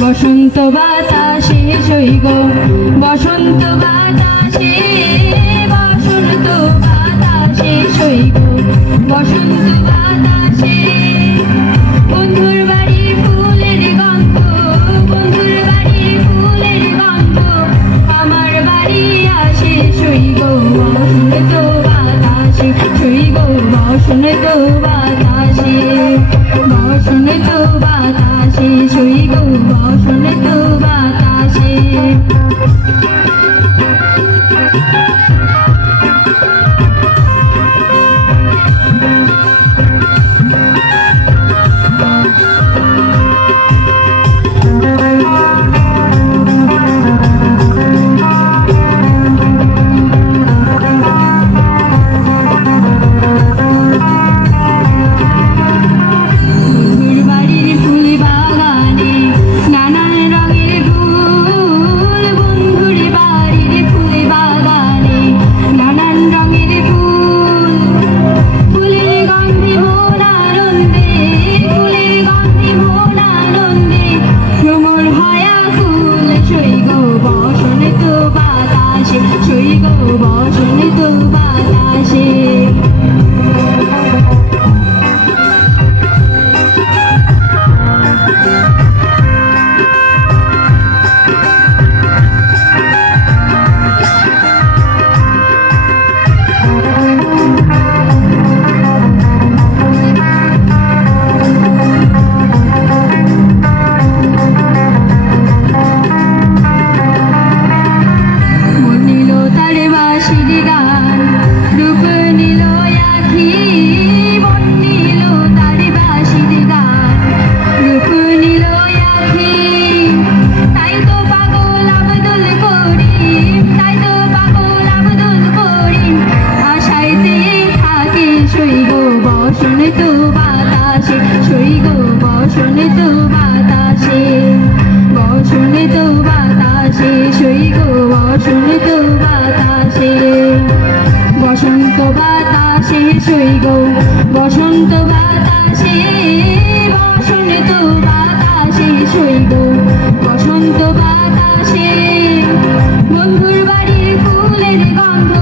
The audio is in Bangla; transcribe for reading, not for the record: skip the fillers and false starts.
বসন্ত বাতাসে সইব বসন্ত বাতাসে বসন্ত বাতাসে সইব বসন্ত বাতাসে বন্ধুর বাড়ির ফুলের গন্ধ বন্ধুর বাড়ির ফুলের গন্ধ আমার বাড়ি আসে সইব বসন্ত বাতাসে সইব বসন্ত বাতাসে বসন্ত বাতাসে সইব বসন্ত বাতাসে বসন্ত বাতাসে বসন্ত বাতাসে সইব বসন্ত বাতাসে বসন্ত বাতাসে সইব বসন্ত বাতাসে বসন্ত বাতাসে সইব বসন্ত বাতাসে বসন্ত বাতাসে সইব বসন্ত বাতাসে বন্ধুর বাড়ির ফুলের গন্ধ